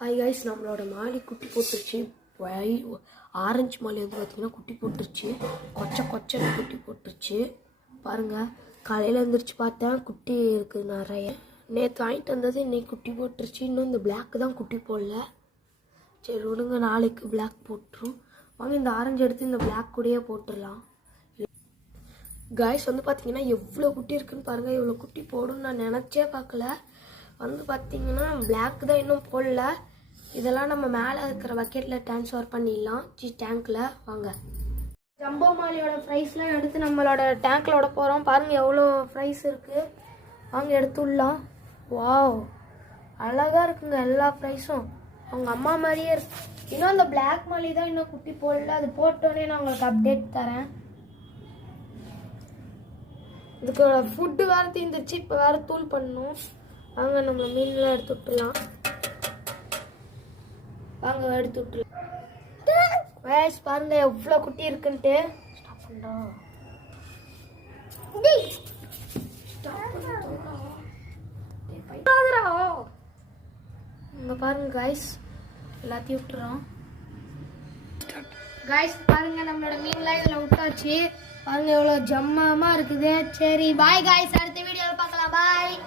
Hi guys, நம்மளோட மாலி குட்டி போட்டுருச்சு. ஆரஞ்சு மாலி வந்து பார்த்திங்கன்னா குட்டி போட்டுருச்சு. கொச்சை குட்டி போட்டுருச்சு. பாருங்கள், காலையில் எழுந்திரிச்சு பார்த்தேன் குட்டி இருக்குது நிறைய. நேற்று வாங்கிட்டு வந்தது இன்னைக்கு குட்டி போட்டுருச்சு. இன்னும் இந்த பிளாக் தான் குட்டி போடல. சரி விடுங்க, நாளைக்கு பிளாக் போட்டுரும். வாங்க இந்த ஆரஞ்சு எடுத்து இந்த பிளாக் கூடயே போட்டுடலாம். கைஸ் வந்து பார்த்தீங்கன்னா எவ்வளோ குட்டி இருக்குன்னு பாருங்கள். இவ்வளோ குட்டி போடுன்னு நான் நினச்சே பார்க்கல. வந்து பார்த்தீங்கன்னா பிளாக் தான் இன்னும் போடல. இதெல்லாம் நம்ம மேலே இருக்கிற பக்கெட்டில் ட்ரான்ஸ்ஃபர் பண்ணிடலாம். டேங்க்கில் வாங்க. ஜம்போ மாலியோட ஃப்ரைஸ்லாம் எடுத்து நம்மளோட டேங்க்கில் விட போகிறோம். பாருங்கள் எவ்வளோ ஃப்ரைஸ் இருக்குது. வாங்க எடுத்துடலாம். வாவ், அழகாக இருக்குங்க எல்லா ஃப்ரைஸும். அவங்க அம்மா மாதிரியே இருக்கு. இன்னும் அந்த பிளாக் மாலி தான் இன்னும் குட்டி போடல. அது போட்டோன்னே நான் உங்களுக்கு அப்டேட் தரேன். இதுக்கு ஃபுட்டு வேறு தீர்ந்துருச்சு. இப்போ வேறு தூள் பண்ணணும். வாங்க நம்ம மீன்லாம் எடுத்து விட்டுலாம். வாங்க எடுத்து விட்டுலாம். வயசு பாருங்க எவ்வளோ குட்டி இருக்குன்ட்டு. ஸ்டாப் பண்ணா இங்க பாருங்க கைஸ், எல்லாத்தையும் விட்டுறோம். கைஸ் பாருங்க நம்மளோட மீன்லாம் இதில் விட்டாச்சு. பாருங்க எவ்வளோ ஜம்மாமா இருக்குது. சரி பாய் கைஸ், அடுத்த வீடியோவில் பார்க்கலாம். பாய்.